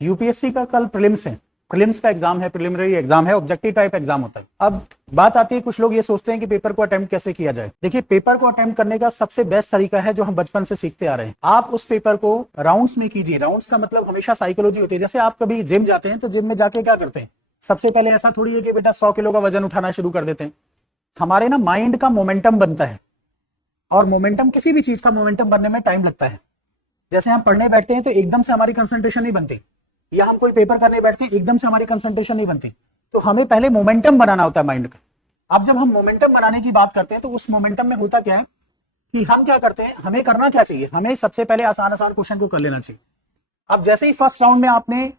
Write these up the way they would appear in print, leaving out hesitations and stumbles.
UPSC का कल prelims है, प्रीलिम्स का एग्जाम है, प्रिलिमिनरी एग्जाम है, ऑब्जेक्टिव टाइप एग्जाम होता है। अब बात आती है, कुछ लोग ये सोचते हैं कि पेपर को अटेम्प्ट कैसे किया जाए। देखिए, पेपर को अटेम्प्ट करने का सबसे बेस्ट तरीका है जो हम बचपन से सीखते आ रहे हैं। आप उस पेपर को राउंड्स में कीजिए। राउंड्स का मतलब हमेशा साइकोलॉजी होती है। जैसे आप कभी जिम जाते हैं तो जिम में जाके क्या करते हैं, सबसे पहले ऐसा थोड़ी है कि बेटा 100 किलो का वजन उठाना शुरू कर देते हैं। हमारे ना माइंड का मोमेंटम बनता है, और मोमेंटम, किसी भी चीज का मोमेंटम बनने में टाइम लगता है। जैसे हम पढ़ने बैठते हैं तो एकदम से हमारी कंसंट्रेशन नहीं बनती, या हम कोई पेपर करने बैठते हैं एकदम से हमारी कंसंट्रेशन नहीं बनती। तो हमें पहले मोमेंटम बनाना होता है माइंड का। अब जब हम मोमेंटम बनाने की बात करते हैं तो उस मोमेंटम में होता क्या है कि हम क्या करते हैं, हमें करना क्या चाहिए, हमें सबसे पहले आसान आसान क्वेश्चन को कर लेना चाहिए। अब जैसे ही फर्स्ट राउंड में आपने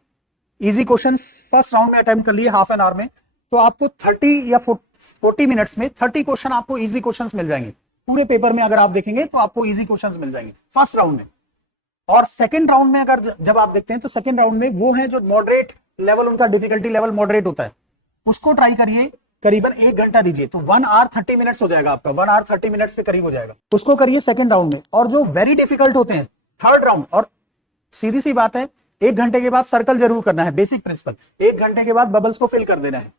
इजी क्वेश्चंस फर्स्ट राउंड में अटेम्प्ट कर लिए हाफ एन आवर में, तो आपको 30 या 40 मिनट्स में 30 क्वेश्चन आपको इजी क्वेश्चंस मिल जाएंगे। पूरे पेपर में अगर आप देखेंगे तो आपको इजी क्वेश्चंस मिल जाएंगे फर्स्ट राउंड में। और सेकंड राउंड में अगर जब आप देखते हैं तो सेकंड राउंड में वो है जो मॉडरेट लेवल, उनका डिफिकल्टी लेवल मॉडरेट होता है, उसको ट्राई करिए। करीबन 1 घंटा दीजिए तो 1 आवर 30 मिनट्स हो जाएगा आपका, 1 आवर 30 मिनट्स के करीब हो जाएगा। उसको करिए सेकंड राउंड में। और जो वेरी डिफिकल्ट होते हैं थर्ड राउंड, और सीधी सी बात है 1 घंटे के बाद सर्कल जरूर करना है, बेसिक प्रिंसिपल। 1 घंटे के बाद बबल्स को फिल कर देना है,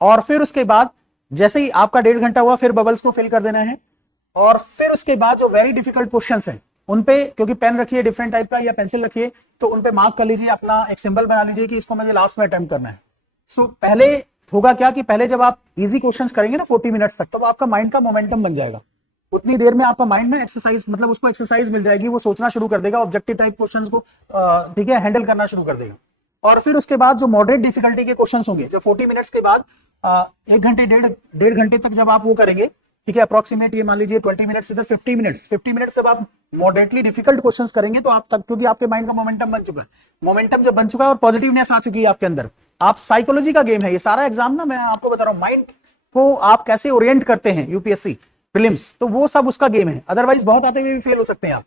और फिर उसके बाद जैसे ही आपका 1.5 घंटा हुआ फिर बबल्स को फिल कर देना है। और फिर उसके बाद जो वेरी डिफिकल्ट क्वेश्चंस हैं उन पे, क्योंकि पेन रखिए डिफरेंट टाइप का या पेंसिल रखिए, तो उन पे मार्क कर लीजिए, अपना एक सिंबल बना लीजिए कि इसको मुझे लास्ट में अटेम्प्ट करना है। सो पहले होगा क्या कि पहले जब आप इजी क्वेश्चंस करेंगे ना 40 मिनट्स तक, तो आपका माइंड का मोमेंटम बन जाएगा। उतनी देर में आपका माइंड में एक्सरसाइज, मतलब उसको एक्सरसाइज मिल जाएगी, वो सोचना शुरू कर देगा, ऑब्जेक्टिव टाइप क्वेश्चंस को ठीक है हैंडल करना शुरू कर देगा। और फिर उसके बाद जो मॉडरेट डिफिकल्टी के क्वेश्चंस होंगे, जो 40 मिनट्स के बाद 1 घंटे 1.5 घंटे तक जब आप वो करेंगे, ठीक है, अप्रोक्सीमेट ये मान लीजिए 20 मिनट्स इधर 50 मिनट्स जब आप मॉडरेटली डिफिकल्ट क्वेश्चंस करेंगे तो आप तक, क्योंकि आपके माइंड का मोमेंटम बन चुका है, मोमेंटम जब बन चुका है और पॉजिटिवनेस आ चुकी है आपके अंदर, आप साइकोलॉजी का गेम है ये सारा एग्जाम ना, मैं आपको बता रहा हूं माइंड को आप कैसे ओरिएंट करते हैं यूपीएससी प्रीलिम्स, तो वो सब उसका गेम है। अदरवाइज बहुत आते हुए भी फेल हो सकते हैं आप।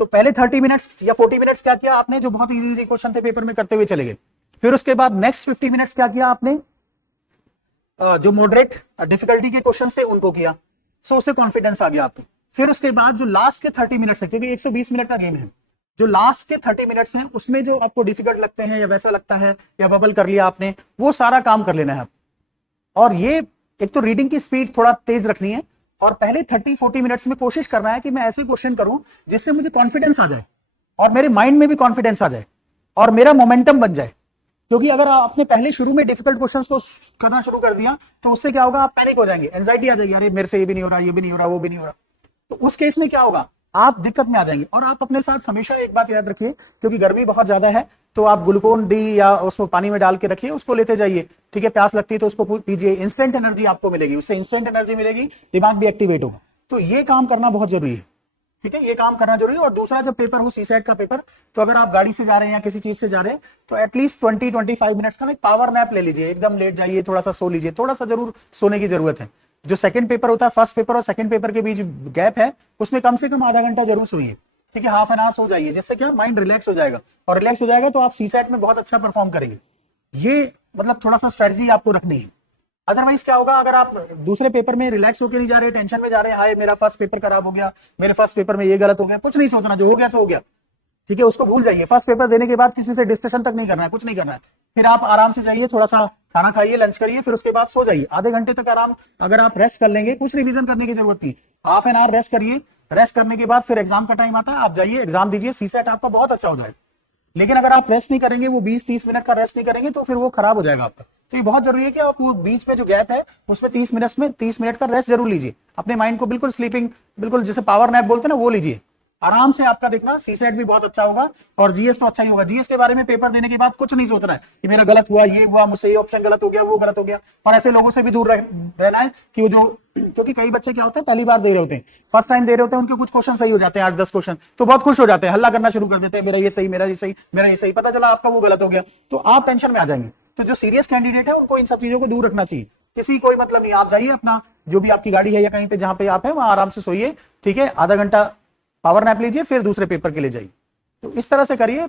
तो पहले 30 मिनट्स या 40 मिनट्स क्या किया आपने, जो बहुत इजी क्वेश्चन थे पेपर में करते हुए चले गए। फिर उसके बाद नेक्स्ट 50 मिनट्स क्या किया आपने, जो मॉडरेट डिफिकल्टी के क्वेश्चन थे उनको किया। सो उससे कॉन्फिडेंस आ गया आपको। फिर उसके बाद जो लास्ट के 30 मिनट्स है, क्योंकि 120 मिनट का गेम है, जो लास्ट के 30 मिनट्स हैं उसमें जो आपको डिफिकल्ट लगते हैं या वैसा लगता है या बबल कर लिया आपने, वो सारा काम कर लेना है आप। और ये एक तो रीडिंग की स्पीड थोड़ा तेज रखनी है, और पहले 30-40 मिनट्स में कोशिश करना है कि मैं ऐसे क्वेश्चन करूं जिससे मुझे कॉन्फिडेंस आ जाए और मेरे माइंड में भी कॉन्फिडेंस आ जाए और मेरा मोमेंटम बन जाए। क्योंकि अगर आपने पहले शुरू में डिफिकल्ट क्वेश्चंस को करना शुरू कर दिया तो उससे क्या होगा, आप पैनिक हो जाएंगे, एंजाइटी आ जाएगी, अरे मेरे से ये भी नहीं हो रहा, ये भी नहीं हो रहा, वो भी नहीं हो रहा। तो उस केस में क्या होगा, आप दिक्कत में आ जाएंगे। और आप अपने साथ हमेशा एक बात याद रखिए, क्योंकि गर्मी बहुत ज्यादा है, तो आप ग्लूकोन डी या उसको पानी में डाल के रखिए, उसको लेते जाइए, ठीक है, प्यास लगती है तो उसको पीजिए, इंस्टेंट एनर्जी आपको मिलेगी, उससे इंस्टेंट एनर्जी मिलेगी, दिमाग भी एक्टिवेट होगा। तो ये काम करना बहुत जरूरी है, ठीक है, ये काम करना जरूरी है। और दूसरा जब पेपर हो सीसेट का पेपर, तो अगर आप गाड़ी से जा रहे हैं या किसी चीज से जा रहे हैं तो एटलीस्ट 20-25 मिनट्स का ना एक पावर नैप ले लीजिए, एकदम लेट जाइए, थोड़ा सा सो लीजिए, थोड़ा सा जरूर सोने की जरूरत है। जो सेकंड पेपर होता है, फर्स्ट पेपर और सेकंड पेपर के बीच गैप है, उसमें कम से कम आधा घंटा जरूर सोइए, ठीक है, हाफ एन आवर सो जाइए, जिससे क्या माइंड रिलैक्स हो जाएगा, और रिलैक्स हो जाएगा तो आप सीसेट में बहुत अच्छा परफॉर्म करेंगे। ये मतलब थोड़ा सा स्ट्रेटजी आपको रखनी है। अदरवाइज क्या होगा, अगर आप दूसरे पेपर में रिलैक्स होकर नहीं जा रहे, टेंशन में जा रहे हैं, हाय मेरा फर्स्ट पेपर खराब हो गया, मेरे फर्स्ट पेपर में ये गलत हो गया, कुछ नहीं सोचना, जो हो गया सो हो गया, ठीक है, उसको भूल जाइए। फर्स्ट पेपर देने के बाद किसी से डिस्कशन तक नहीं करना है, कुछ नहीं करना है। फिर आप आराम से जाइए, थोड़ा सा खाना खाइए, लंच करिए, फिर उसके बाद सो जाइए। आधे घंटे तक आराम अगर आप रेस्ट कर लेंगे, कुछ रिवीजन करने की जरूरत नहीं, हाफ एन आवर रेस्ट करिए। रेस्ट करने के बाद फिर एग्जाम का टाइम आता है, आप जाइए एग्जाम दीजिए, सीसेट आपका बहुत अच्छा हो जाएगा। लेकिन अगर आप रेस्ट नहीं करेंगे, वो 20-30 मिनट का रेस्ट नहीं करेंगे, तो फिर वो खराब हो जाएगा आपका। तो ये बहुत जरूरी है कि आप वो बीच में जो गैप है उसमें 30 मिनट का रेस्ट जरूर लीजिए, अपने माइंड को बिल्कुल स्लीपिंग, बिल्कुल जिसे पावर नैप बोलते हैं ना, वो लीजिए। आराम से आपका देखना सीसेट भी बहुत अच्छा होगा, और जीएस तो अच्छा ही होगा। जीएस के बारे में पेपर देने के बाद कुछ नहीं सोचना है कि मेरा गलत हुआ, ये हुआ, मुझसे ये ऑप्शन गलत हो गया, वो गलत हो गया। और ऐसे लोगों से भी दूर रहना है कि वो जो, क्योंकि कई बच्चे क्या होते हैं पहली बार दे रहे होते हैं, फर्स्ट टाइम दे रहे होते हैं, उनके कुछ क्वेश्चन सही हो जाते हैं, 8-10 क्वेश्चन, तो बहुत खुश हो जाते हैं, हल्ला करना शुरू कर देते हैं, मेरा ये सही, मेरा ये सही, मेरा ये सही, पता चला आपका वो गलत हो गया, तो आप टेंशन में आ जाएंगे। तो जो सीरियस कैंडिडेट है उनको इन सब चीजों को दूर रखना चाहिए, किसी कोई मतलब नहीं। आप जाइए अपना, जो भी आपकी गाड़ी है या कहीं पे जहां पे आप है वहां आराम से सोइए, ठीक है, आधा घंटा पावर नैप लीजिए, फिर दूसरे पेपर के लिए जाइए। तो इस तरह से करिए।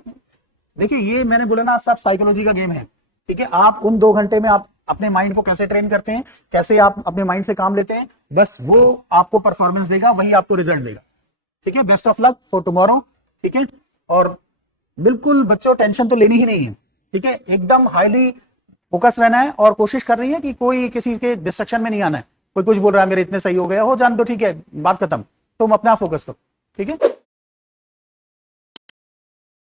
देखिए, ये मैंने बोला ना, सब साइकोलॉजी का गेम है, ठीक है। आप उन 2 घंटे में आप अपने माइंड को कैसे ट्रेन करते हैं, कैसे आप अपने माइंड से काम लेते हैं, बस वो आपको परफॉर्मेंस देगा, वही आपको रिजल्ट देगा, ठीक है। Best of luck for tomorrow, ठीक है। और बिल्कुल बच्चों टेंशन तो लेनी ही नहीं है, ठीक है, एकदम हाईली फोकस रहना है और कोशिश कर रही है कि कोई किसी के डिस्ट्रक्शन में नहीं आना है। कोई कुछ बोल रहा है मेरे इतने सही हो गया, हो जान दो, ठीक है, बात खत्म, तुम अपना फोकस करो, ठीक है।